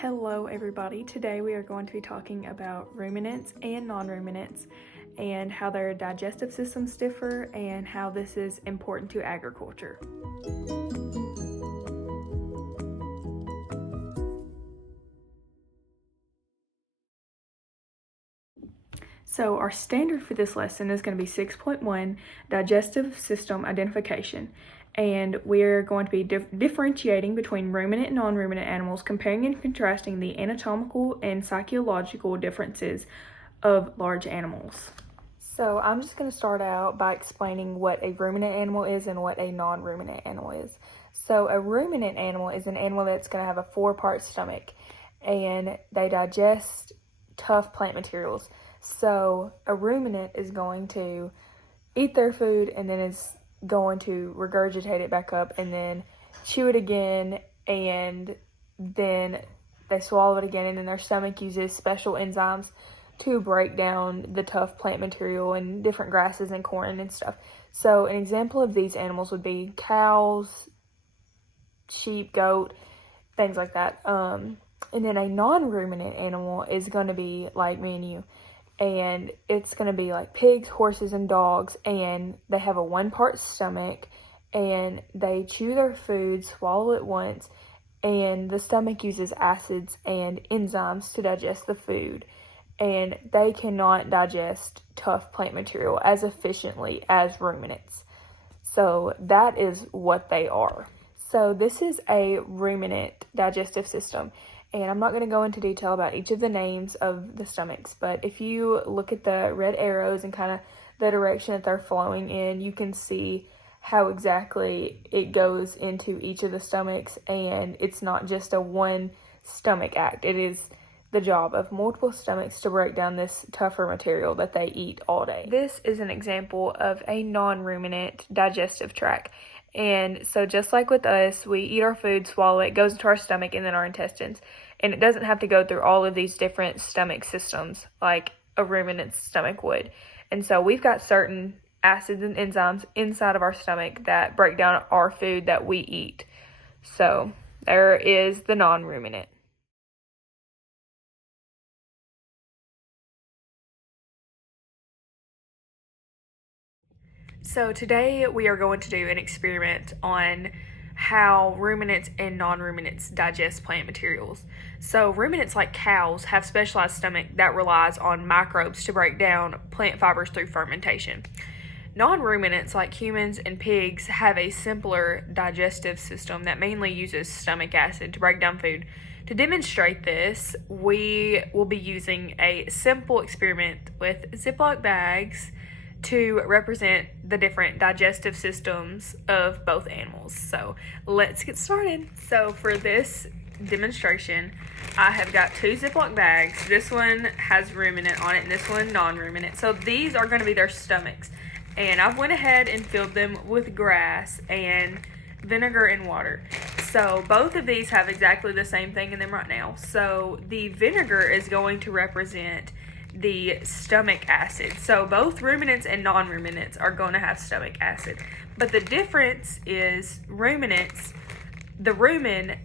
Hello everybody, today we are going to be talking about ruminants and non-ruminants and how their digestive systems differ and how this is important to agriculture. So our standard for this lesson is going to be 6.1, Digestive System Identification. And we're going to be differentiating between ruminant and non-ruminant animals, comparing and contrasting the anatomical and psychological differences of large animals. So I'm just going to start out by explaining what a ruminant animal is and what a non-ruminant animal is. So a ruminant animal is an animal that's going to have a 4-part stomach, and they digest tough plant materials. So a ruminant is going to eat their food and then is going to regurgitate it back up and then chew it again, and then they swallow it again, and then their stomach uses special enzymes to break down the tough plant material and different grasses and corn and stuff. So an example of these animals would be cows, sheep, goat, things like that. And then a non-ruminant animal is going to be like me and you. And it's going to be like pigs, horses, and dogs, and they have a 1-part stomach, and they chew their food, swallow it once, and the stomach uses acids and enzymes to digest the food, and they cannot digest tough plant material as efficiently as ruminants. So that is what they are. So this is a ruminant digestive system. And I'm not going to go into detail about each of the names of the stomachs, but if you look at the red arrows and kind of the direction that they're flowing in, you can see how exactly it goes into each of the stomachs, and it's not just a one stomach act. It is the job of multiple stomachs to break down this tougher material that they eat all day. This is an example of a non-ruminant digestive tract. And so just like with us, we eat our food, swallow it, goes into our stomach and then our intestines. And it doesn't have to go through all of these different stomach systems like a ruminant's stomach would. And so we've got certain acids and enzymes inside of our stomach that break down our food that we eat. So there is the non-ruminant. So today we are going to do an experiment on how ruminants and non-ruminants digest plant materials. So ruminants like cows have specialized stomach that relies on microbes to break down plant fibers through fermentation. Non-ruminants like humans and pigs have a simpler digestive system that mainly uses stomach acid to break down food. To demonstrate this, we will be using a simple experiment with Ziploc bags to represent the different digestive systems of both animals. So let's get started. So for this demonstration, I have got 2 Ziploc bags. This one has ruminant on it and this one non-ruminant. So these are going to be their stomachs. And I've went ahead and filled them with grass and vinegar and water. So both of these have exactly the same thing in them right now. So the vinegar is going to represent the stomach acid. So both ruminants and non-ruminants are going to have stomach acid. But the difference is ruminants, the rumen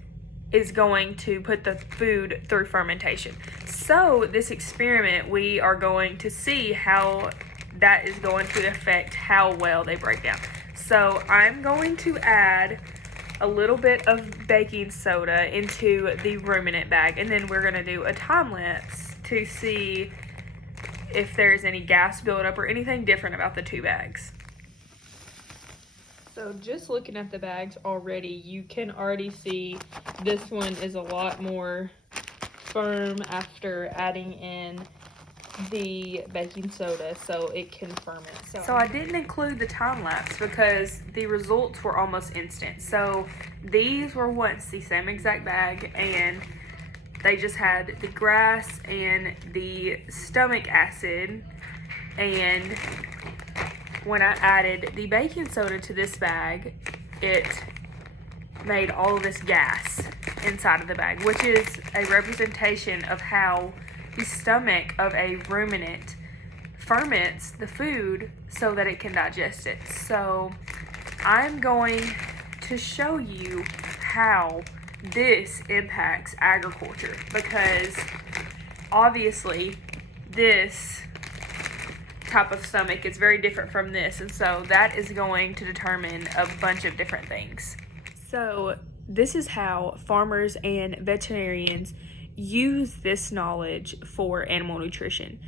is going to put the food through fermentation. So this experiment, we are going to see how that is going to affect how well they break down. So I'm going to add a little bit of baking soda into the ruminant bag, and then we're going to do a time lapse to see if there's any gas buildup or anything different about the 2 bags. So just looking at the bags already, you can already see this one is a lot more firm after adding in the baking soda so it can ferment. So I didn't include the time lapse because the results were almost instant. So these were once the same exact bag, and they just had the grass and the stomach acid, and when I added the baking soda to this bag, it made all of this gas inside of the bag, which is a representation of how the stomach of a ruminant ferments the food so that it can digest it. So I'm going to show you how this impacts agriculture because obviously this type of stomach is very different from this, and so that is going to determine a bunch of different things. So this is how farmers and veterinarians use this knowledge for animal nutrition.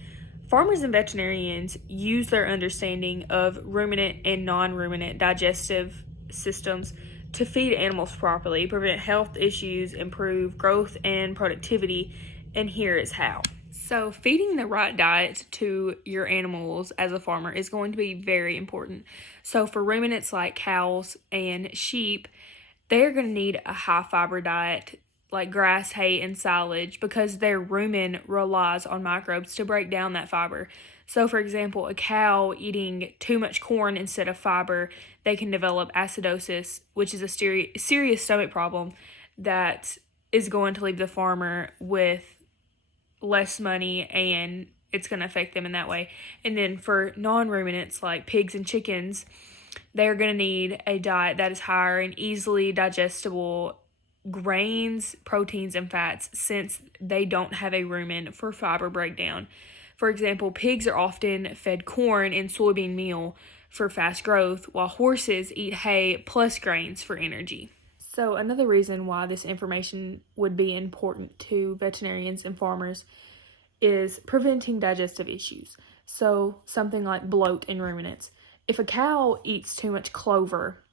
Farmers and veterinarians use their understanding of ruminant and non-ruminant digestive systems to feed animals properly, prevent health issues, improve growth and productivity, and here is how. So feeding the right diet to your animals as a farmer is going to be very important. So for ruminants like cows and sheep, they're going to need a high fiber diet like grass, hay, and silage because their rumen relies on microbes to break down that fiber. So for example, a cow eating too much corn instead of fiber, they can develop acidosis, which is a serious stomach problem that is going to leave the farmer with less money, and it's going to affect them in that way. And then for non-ruminants like pigs and chickens, they're going to need a diet that is higher in easily digestible grains, proteins, and fats since they don't have a rumen for fiber breakdown. For example, pigs are often fed corn and soybean meal for fast growth, while horses eat hay plus grains for energy. So another reason why this information would be important to veterinarians and farmers is preventing digestive issues. So something like bloat in ruminants. If a cow eats too much clover,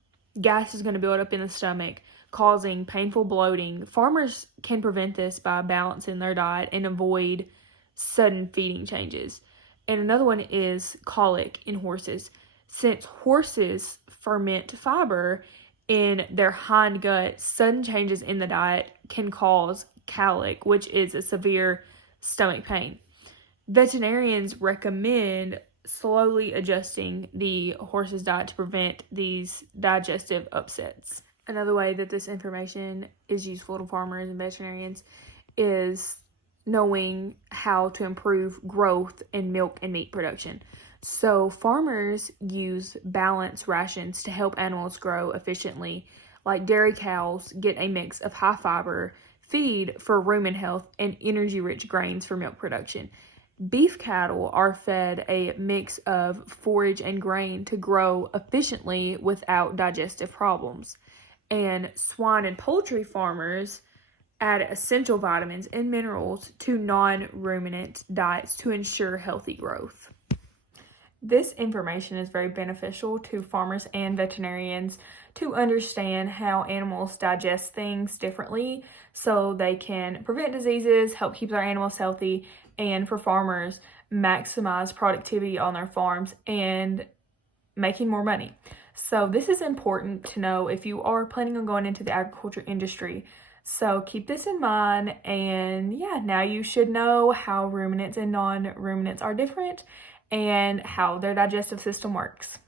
gas is going to build up in the stomach, causing painful bloating. Farmers can prevent this by balancing their diet and avoid sudden feeding changes. And another one is colic in horses. Since horses ferment fiber in their hind gut, sudden changes in the diet can cause colic, which is a severe stomach pain. Veterinarians recommend slowly adjusting the horse's diet to prevent these digestive upsets. Another way that this information is useful to farmers and veterinarians is knowing how to improve growth in milk and meat production. So farmers use balanced rations to help animals grow efficiently. Like dairy cows get a mix of high fiber feed for rumen health and energy-rich grains for milk production. Beef cattle are fed a mix of forage and grain to grow efficiently without digestive problems. And swine and poultry farmers add essential vitamins and minerals to non-ruminant diets to ensure healthy growth. This information is very beneficial to farmers and veterinarians to understand how animals digest things differently so they can prevent diseases, help keep their animals healthy, and for farmers, maximize productivity on their farms and making more money. So this is important to know if you are planning on going into the agriculture industry. So keep this in mind, and yeah, now you should know how ruminants and non-ruminants are different and how their digestive system works.